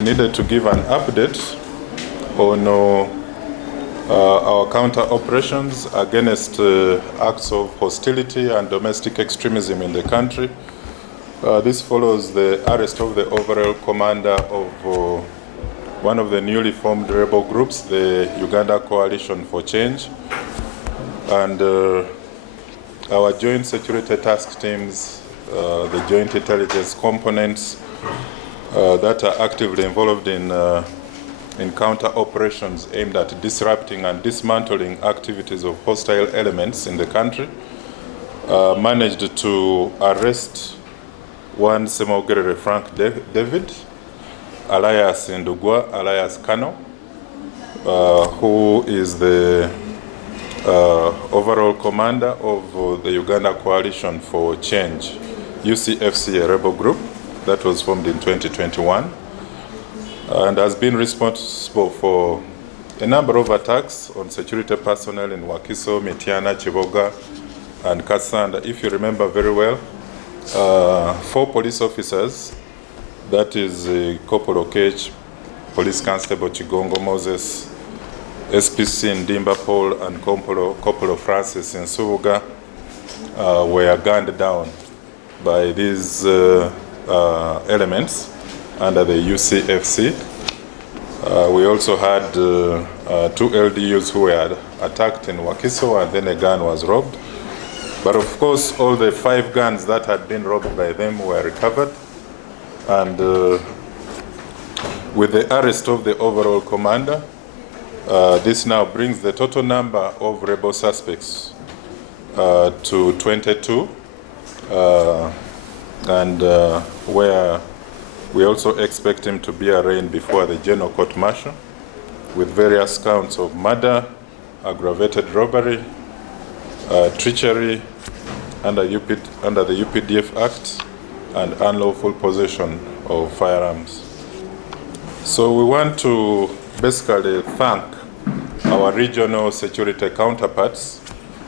Needed to give an update on our counter operations against acts of hostility and domestic extremism in the country. This follows the arrest of the overall commander of one of the newly formed rebel groups, the Uganda Coalition for Change, and our joint security task teams, the joint intelligence components that are actively involved in counter operations aimed at disrupting and dismantling activities of hostile elements in the country, managed to arrest one Semogerere Frank David, alias Ndugwa, alias Kano, who is the overall commander of the Uganda Coalition for Change, UCFC, a rebel group that was formed in 2021 and has been responsible for a number of attacks on security personnel in Wakiso, Mityana, Chiboga, and Kasanda. If you remember very well, 4 police officers, that is Corporal Okech, Police Constable Chigongo Moses, SPC Ndimba Paul, and Corporal Francis in Subuga, were gunned down by these elements under the UCFC. We also had 2 LDUs who were attacked in Wakiso, and then a gun was robbed. But of course, all the 5 guns that had been robbed by them were recovered. And with the arrest of the overall commander, this now brings the total number of rebel suspects to 22. Where we also expect him to be arraigned before the General Court Martial with various counts of murder, aggravated robbery, treachery under the UPDF Act, and unlawful possession of firearms. So we want to basically thank our regional security counterparts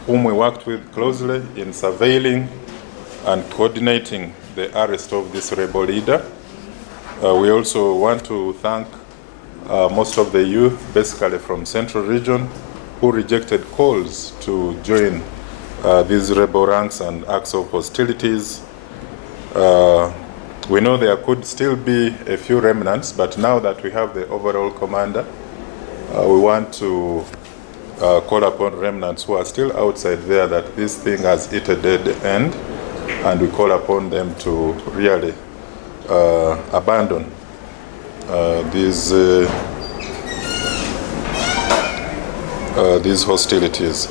whom we worked with closely in surveilling and coordinating the arrest of this rebel leader. We also want to thank most of the youth, basically from Central Region, who rejected calls to join these rebel ranks and acts of hostilities. We know there could still be a few remnants, but now that we have the overall commander, we want to call upon remnants who are still outside there that this thing has hit a dead end, and we call upon them to really abandon these hostilities.